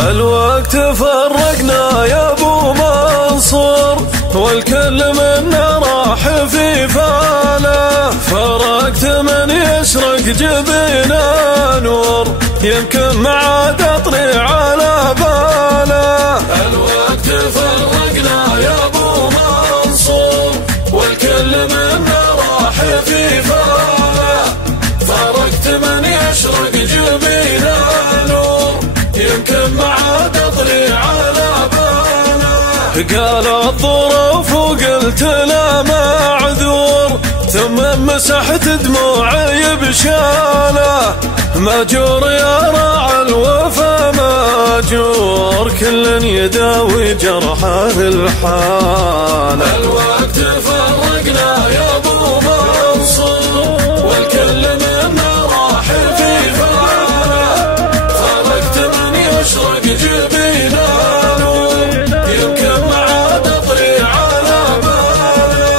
الوقت فرقنا يا ابو منصور، والكل منا راح في فاله. فرقت من يشرق جبينا نور، يمكن ما عاد اطري على باله. الوقت فرقنا يا ابو منصور، والكل منا راح في فاله. فرقت من يشرق جبينا نور، يمكن ما عاد اطري على باله. قال الظروف وقلت لا معذور، ثم مسحت دموعي بشاله. ماجور يا راعى الوفا ماجور، كل يداوي جرحه الحاله. الوقت فرقنا يا ابو منصور، والكل منا راح في فاله. فرقت من يشرق جبينا نور، يمكن ما عاد اطري على باله.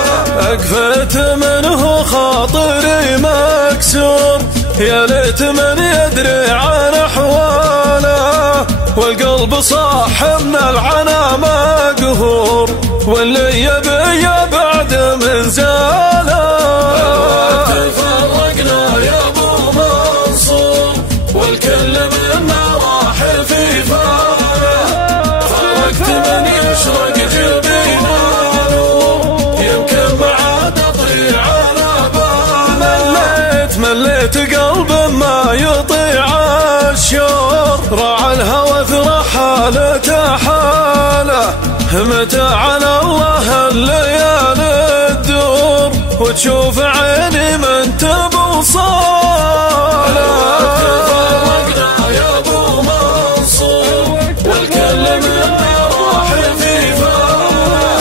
اقفت منه خاطري مكسور، يا ليت من يدري عن احواله. والقلب صاح من العنا مقهور، واللي يبي بعد من زاله. الوقت فرقنا يا ابو منصور، والكل منا راح في فاله. فرقت من يشرق جبينا نور، يمكن ما عاد اطري على باله. مليت قلب ما يطيع الشور، راعى الهوى ثرى حالته حاله. متى على الله الليالي تدور، وتشوف عيني من تبوصاله. الوقت فرقنا يا ابو منصور، والكل منا راح في فاله.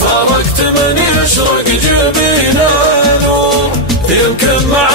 فرقت من يشرق جبينا نور، يمكن مع